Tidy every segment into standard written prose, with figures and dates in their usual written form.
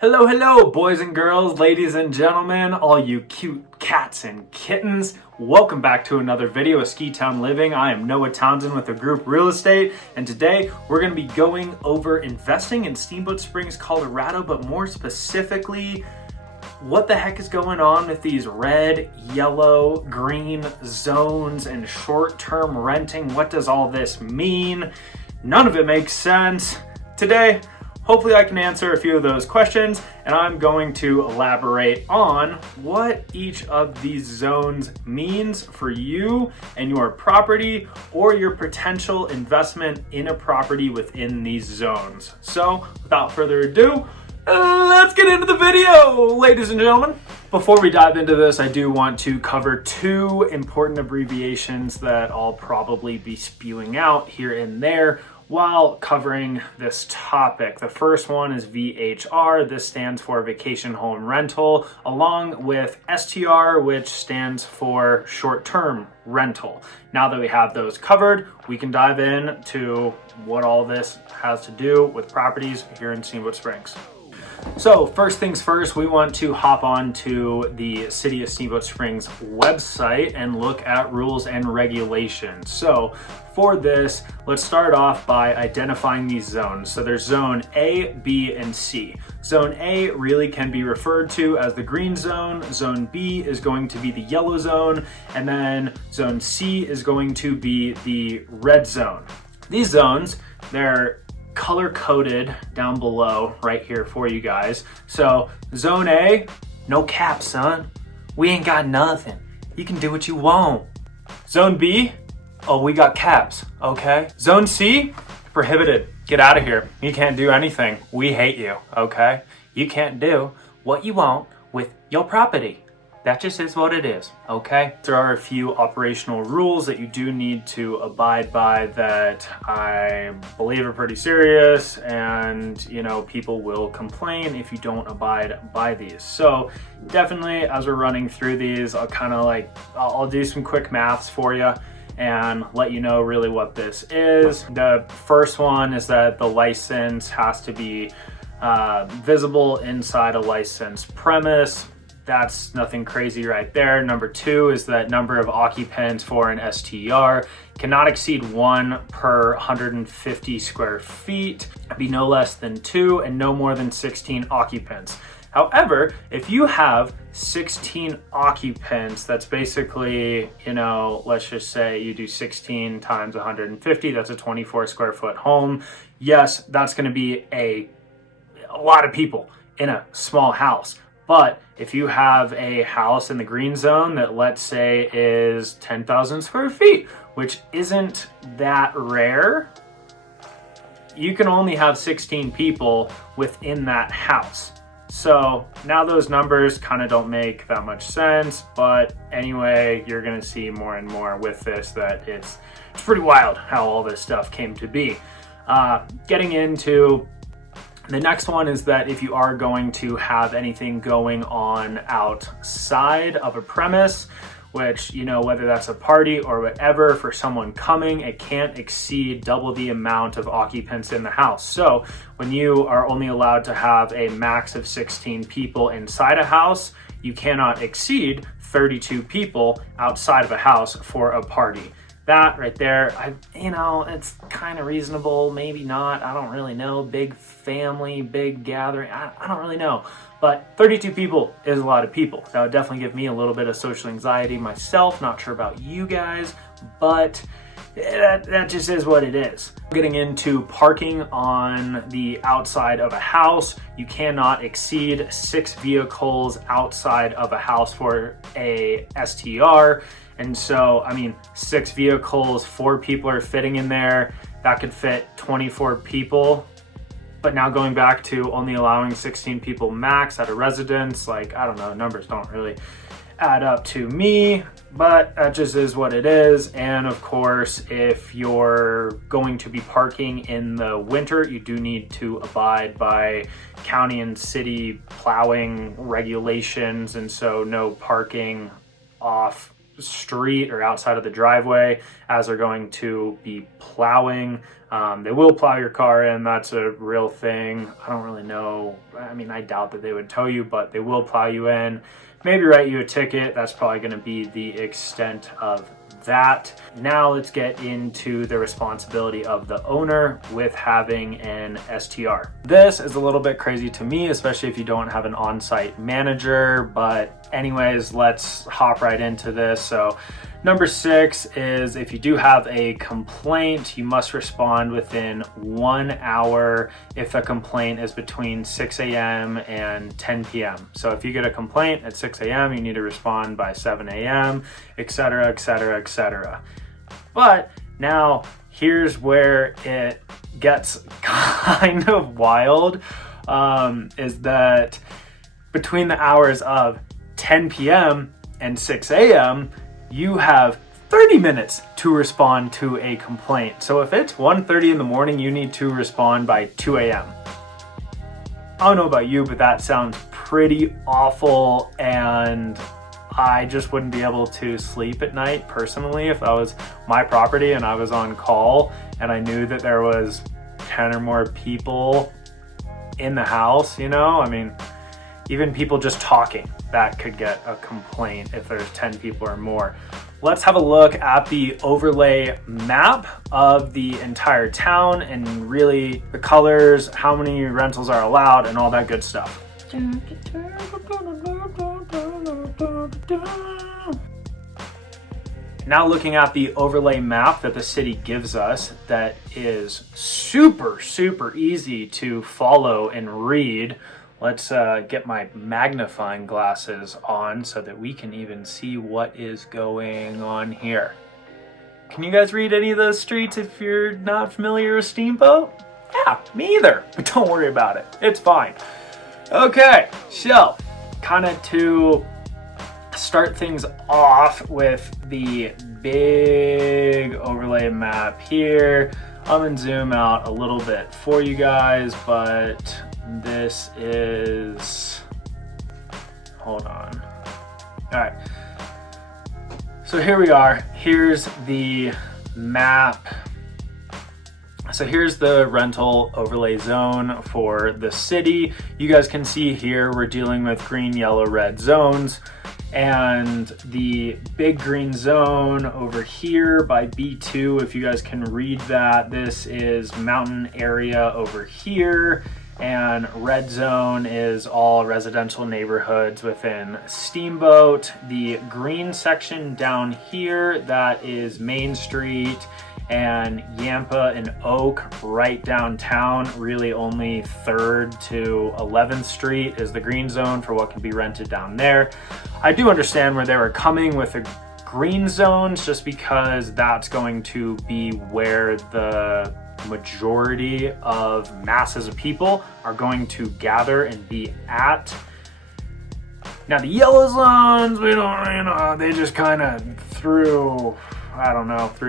Hello, hello, boys and girls, ladies and gentlemen, all you cute cats and kittens. Welcome back to another video of Ski Town Living. I am Noah Townsend with the group Real Estate, and today we're going to be going over investing in Steamboat Springs, Colorado, but more specifically, what the heck is going on with these red, yellow, green zones and short-term renting? What does all this mean? None of it makes sense. Today, hopefully I can answer a few of those questions, and I'm going to elaborate on what each of these zones means for you and your property or your potential investment in a property within these zones. So without further ado, let's get into the video, ladies and gentlemen. Before we dive into this, I do want to cover two important abbreviations that I'll probably be spewing out here and there while covering this topic. The first one is VHR. This stands for Vacation Home Rental, along with STR, which stands for Short-Term Rental. Now that we have those covered, we can dive into what all this has to do with properties here in Steamboat Springs. So first things first, we want to hop on to the City of Steamboat Springs website and look at rules and regulations. So for this, let's start off by identifying these zones. So there's zone A, B, and C. Zone A really can be referred to as the green zone. Zone B is going to be the yellow zone. And then zone C is going to be the red zone. These zones, they're color coded down below right here for you guys. So zone A, no cap, son. We ain't got nothing. You can do what you want. Zone B, oh, we got caps, okay? Zone C, prohibited. Get out of here. You can't do anything. We hate you, okay? You can't do what you want with your property. That just is what it is, okay? There are a few operational rules that you do need to abide by that I believe are pretty serious, and people will complain if you don't abide by these. So definitely, as we're running through these, I'll do some quick maths for you and let you know really what this is. The first one is that the license has to be visible inside a licensed premise. That's nothing crazy right there. Number two is that number of occupants for an STR cannot exceed 1 per 150 square feet, be no less than 2, and no more than 16 occupants. However, if you have 16 occupants, that's basically, let's just say you do 16 times 150, that's a 24 square foot home. Yes, that's gonna be a lot of people in a small house. But if you have a house in the green zone that, let's say, is 10,000 square feet, which isn't that rare, you can only have 16 people within that house. So now those numbers kind of don't make that much sense, but anyway, you're gonna see more and more with this that it's pretty wild how all this stuff came to be. Getting into the next one is that if you are going to have anything going on outside of a premise, which, whether that's a party or whatever, for someone coming, it can't exceed double the amount of occupants in the house. So when you are only allowed to have a max of 16 people inside a house, you cannot exceed 32 people outside of a house for a party. That right there, it's kind of reasonable, maybe not, I don't really know. Big family, big gathering, I don't really know. But 32 people is a lot of people. That would definitely give me a little bit of social anxiety myself. Not sure about you guys, but that just is what it is. Getting into parking on the outside of a house, you cannot exceed 6 vehicles outside of a house for a STR. And so, 6 vehicles, 4 people are fitting in there. That could fit 24 people. But now going back to only allowing 16 people max at a residence, I don't know, numbers don't really add up to me, but that just is what it is. And of course, if you're going to be parking in the winter, you do need to abide by county and city plowing regulations. And so no parking off street or outside of the driveway as they're going to be plowing. They will plow your car in. That's a real thing. I don't really know. I mean, I doubt that they would tow you, but they will plow you in. Maybe write you a ticket. That's probably going to be the extent of that. Now let's get into the responsibility of the owner with having an STR. This is a little bit crazy to me, especially if you don't have an on-site manager, but anyways, let's hop right into this. So number 6 is if you do have a complaint, you must respond within 1 hour if a complaint is between 6 a.m. and 10 p.m. So if you get a complaint at 6 a.m., you need to respond by 7 a.m., etc., etc., etc. But now here's where it gets kind of wild, is that between the hours of 10 p.m. and 6 a.m., you have 30 minutes to respond to a complaint. So if it's 1:30 in the morning, you need to respond by 2 a.m. I don't know about you, but that sounds pretty awful, and I just wouldn't be able to sleep at night personally if that was my property and I was on call and I knew that there was 10 or more people in the house, you know? I mean, even people just talking, that could get a complaint if there's 10 people or more. Let's have a look at the overlay map of the entire town and really the colors, how many rentals are allowed, and all that good stuff. Now looking at the overlay map that the city gives us that is super, super easy to follow and read. Let's get my magnifying glasses on so that we can even see what is going on here. Can you guys read any of those streets if you're not familiar with Steamboat? Yeah, me either, but don't worry about it. It's fine. Okay, so kind of to start things off with the big overlay map here. I'm gonna zoom out a little bit for you guys, but this is, hold on. All right, so here we are. Here's the map. So here's the rental overlay zone for the city. You guys can see here we're dealing with green, yellow, red zones. And the big green zone over here by B2, if you guys can read that, this is mountain area over here. And red zone is all residential neighborhoods within Steamboat. The green section down here, that is Main Street and Yampa and Oak right downtown. Really only 3rd to 11th Street is the green zone for what can be rented down there. I do understand where they were coming with the green zones, just because that's going to be where the majority of masses of people are going to gather and be at. Now the yellow zones, we don't, you know, they just kind of threw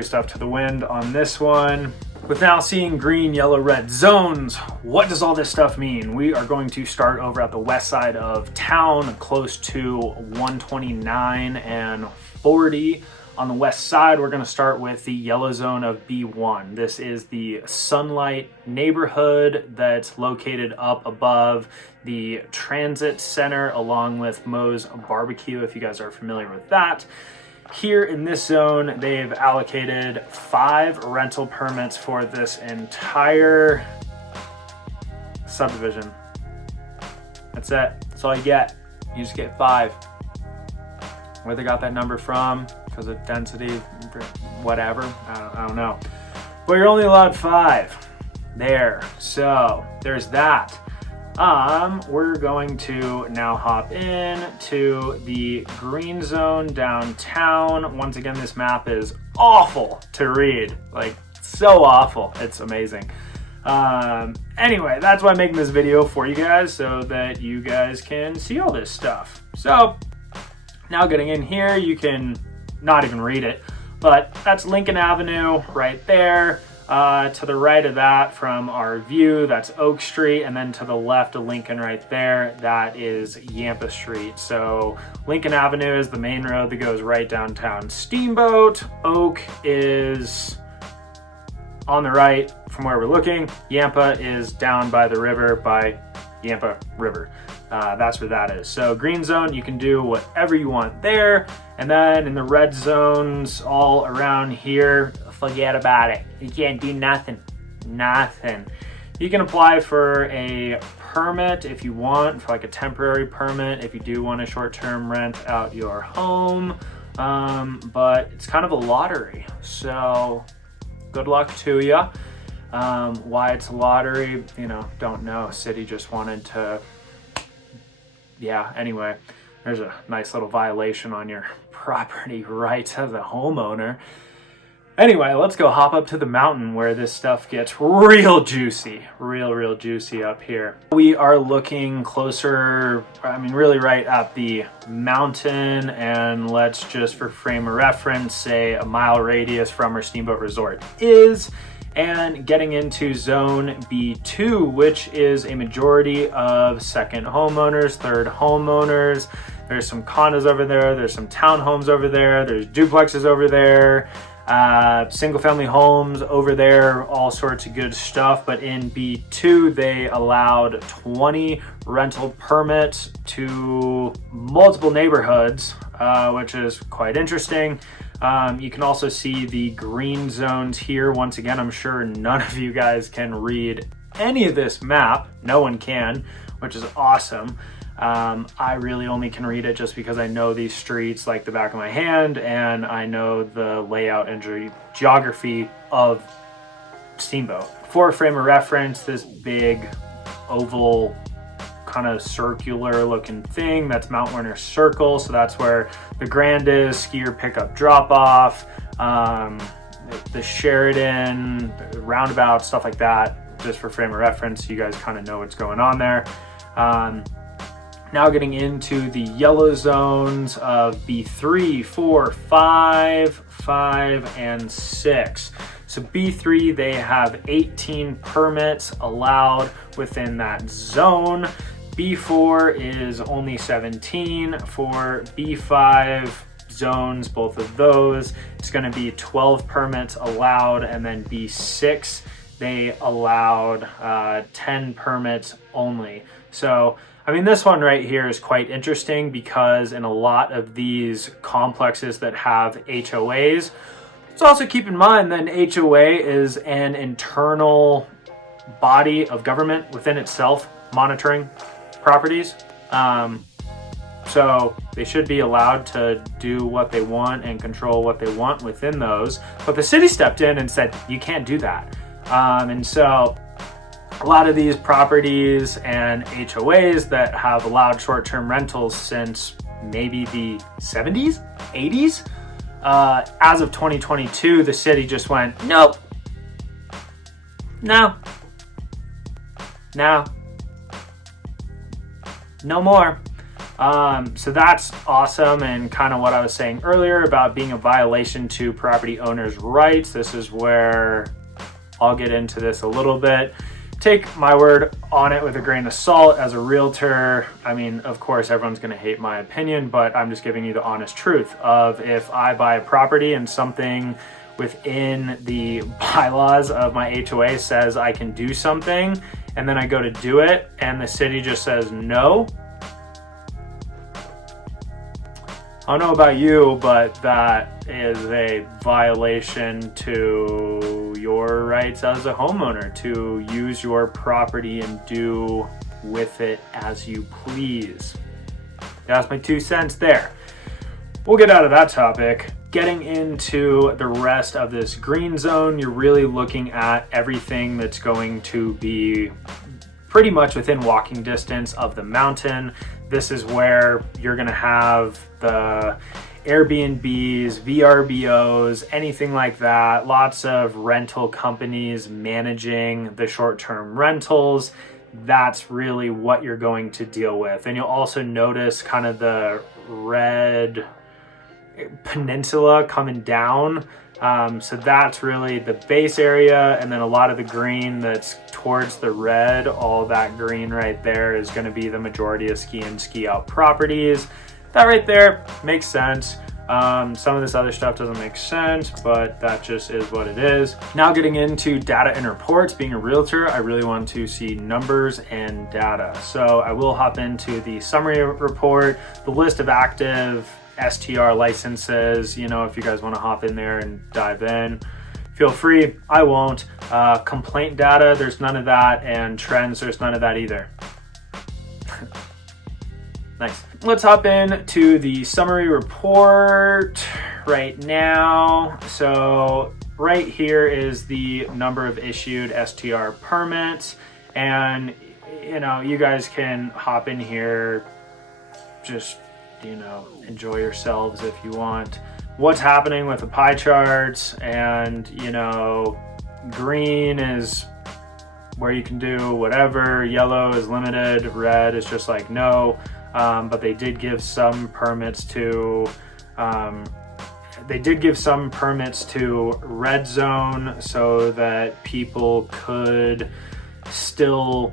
stuff to the wind on this one. With now seeing green, yellow, red zones, what does all this stuff mean? We are going to start over at the west side of town, close to 129 and 40. On the west side, we're going to start with the yellow zone of B1. This is the Sunlight neighborhood that's located up above the transit center along with Moe's Barbecue, if you guys are familiar with that. Here in this zone, they've allocated 5 rental permits for this entire subdivision. That's it. That's all you get. You just get 5. Where they got that number from, because of density, whatever, I don't know. But you're only allowed 5 there. So there's that. We're going to now hop in to the green zone downtown. Once again, this map is awful to read, like so awful. It's amazing. Anyway, that's why I'm making this video for you guys, so that you guys can see all this stuff. So now getting in here, you can not even read it, but that's Lincoln Avenue right there. To the right of that from our view, that's Oak Street, and then to the left of Lincoln right there, that is Yampa Street. So Lincoln Avenue is the main road that goes right downtown Steamboat. Oak is on the right from where we're looking. Yampa is down by the river, by Yampa River. That's where that is. So green zone, you can do whatever you want there. And then in the red zones all around here, forget about it. You can't do nothing. You can apply for a permit if you want, for like a temporary permit, if you do want to short-term rent out your home. But it's kind of a lottery. So good luck to you. Why it's a lottery, don't know. City just wanted to, anyway, there's a nice little violation on your property rights as a homeowner. Anyway, let's go hop up to the mountain where this stuff gets real juicy, real juicy up here. We are looking closer, really right at the mountain, and let's just, for frame of reference, say a mile radius from where Steamboat Resort is, and getting into zone B2, which is a majority of second homeowners, third homeowners. There's some condos over there, there's some townhomes over there, there's duplexes over there, single family homes over there, all sorts of good stuff. But in B2, they allowed 20 rental permits to multiple neighborhoods, which is quite interesting. You can also see the green zones here. Once again, I'm sure none of you guys can read any of this map. No one can, which is awesome. I really only can read it just because I know these streets like the back of my hand, and I know the layout and geography of Steamboat. For a frame of reference, this big oval kind of circular looking thing, that's Mount Werner Circle. So that's where the Grand is, skier pickup drop off, the Sheridan, the roundabout, stuff like that. Just for frame of reference, you guys kind of know what's going on there. Now getting into the yellow zones of B3, 4, 5, and 6. So B3, they have 18 permits allowed within that zone. B4 is only 17. For B5 zones, both of those, it's going to be 12 permits allowed, and then B6, they allowed 10 permits only. So this one right here is quite interesting because in a lot of these complexes that have HOAs, let's also keep in mind that an HOA is an internal body of government within itself monitoring properties. So they should be allowed to do what they want and control what they want within those. But the city stepped in and said, you can't do that. And so a lot of these properties and HOAs that have allowed short-term rentals since maybe the 70s, 80s, as of 2022, the city just went, nope, no more. So that's awesome, and kind of what I was saying earlier about being a violation to property owners' rights. This is where I'll get into this a little bit. Take my word on it with a grain of salt as a realtor. Of course, everyone's going to hate my opinion, but I'm just giving you the honest truth of if I buy a property and something within the bylaws of my HOA says I can do something, and then I go to do it, and the city just says no. I don't know about you, but that is a violation to your rights as a homeowner to use your property and do with it as you please. That's my 2 cents there. We'll get out of that topic. Getting into the rest of this green zone, you're really looking at everything that's going to be pretty much within walking distance of the mountain. This is where you're going to have the Airbnbs, VRBOs, anything like that. Lots of rental companies managing the short-term rentals. That's really what you're going to deal with. And you'll also notice kind of the red peninsula coming down. So that's really the base area, and then a lot of the green that's towards the red, all that green right there is going to be the majority of ski in, ski out properties. That right there makes sense. Some of this other stuff doesn't make sense, but that just is what it is. Now getting into data and reports. Being a realtor, I really want to see numbers and data. So I will hop into the summary report, the list of active STR licenses. You know, if you guys want to hop in there and dive in, feel free. I won't. Complaint data, there's none of that, and trends, there's none of that either. Nice. Let's hop in to the summary report right now. So right here is the number of issued STR permits, and you know, you guys can hop in here, just, you know, enjoy yourselves if you want. What's happening with the pie charts, and you know, green is where you can do whatever, yellow is limited, red is just like no. But they did give some permits to red zone so that people could still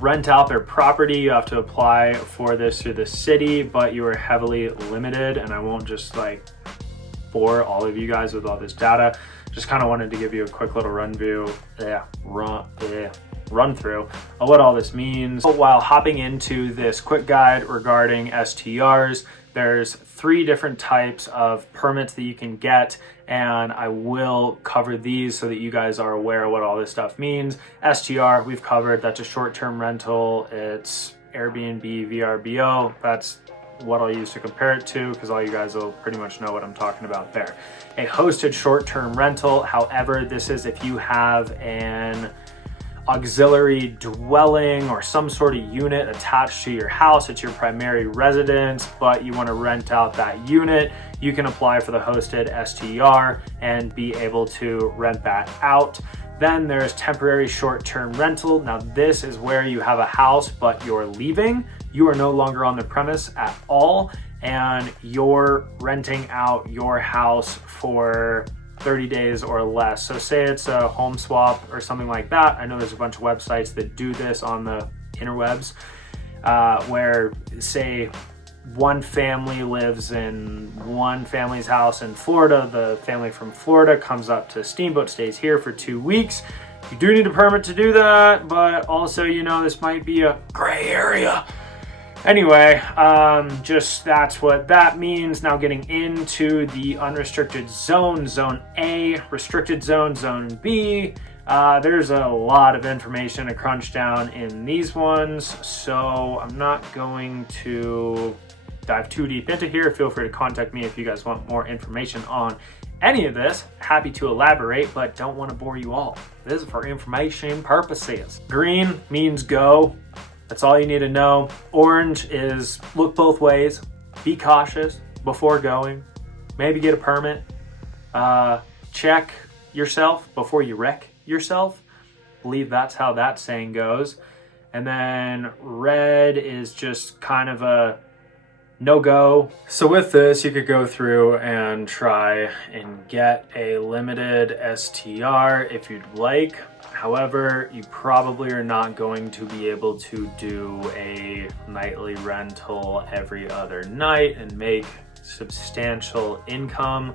rent out their property. You have to apply for this through the city, but you are heavily limited, and I won't just like bore all of you guys with all this data. Just kind of wanted to give you a quick little run through of what all this means. But while hopping into this quick guide regarding STRs, there's 3 different types of permits that you can get, and I will cover these so that you guys are aware of what all this stuff means. STR, we've covered, that's a short-term rental. It's Airbnb, VRBO. That's what I'll use to compare it to, because all you guys will pretty much know what I'm talking about there. A hosted short-term rental, however, this is if you have an auxiliary dwelling or some sort of unit attached to your house. It's your primary residence, but you want to rent out that unit. You can apply for the hosted STR and be able to rent that out. Then there's temporary short-term rental. Now this is where you have a house, but you're leaving. You are no longer on the premise at all, and you're renting out your house for 30 days or less. So say it's a home swap or something like that. I know there's a bunch of websites that do this on the interwebs, where say one family lives in one family's house in Florida. The family from Florida comes up to Steamboat, stays here for 2 weeks. You do need a permit to do that, but also, you know, this might be a gray area. Anyway, just that's what that means. Now getting into the unrestricted zone, Zone A, restricted zone, Zone B. There's a lot of information to crunch down in these ones, so I'm not going to dive too deep into here. Feel free to contact me if you guys want more information on any of this. Happy to elaborate, but don't want to bore you all. This is for information purposes. Green means go. That's all you need to know. Orange is look both ways. Be cautious before going. Maybe get a permit. Check yourself before you wreck yourself. I believe that's how that saying goes. And then red is just kind of a no-go. So with this, you could go through and try and get a limited STR if you'd like. However, you probably are not going to be able to do a nightly rental every other night and make substantial income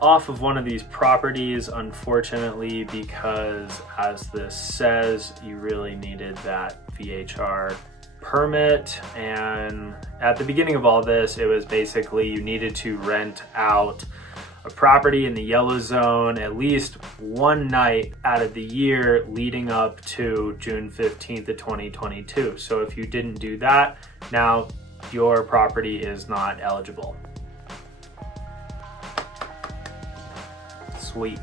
off of one of these properties, unfortunately, because as this says, you really needed that VHR permit. And at the beginning of all this, it was basically you needed to rent out a property in the yellow zone at least one night out of the year leading up to June 15th of 2022. So if you didn't do that, now your property is not eligible. Sweet.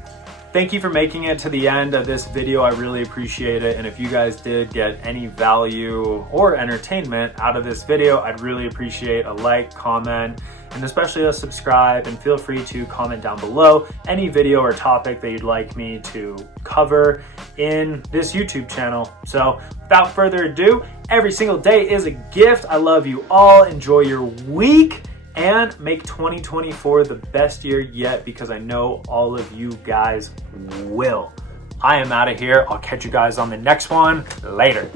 Thank you for making it to the end of this video. I really appreciate it. And if you guys did get any value or entertainment out of this video, I'd really appreciate a like, comment, and especially a subscribe. And feel free to comment down below any video or topic that you'd like me to cover in this YouTube channel. So without further ado, every single day is a gift. I love you all. Enjoy your week, and make 2024 the best year yet, because I know all of you guys will. I am out of here. I'll catch you guys on the next one. Later.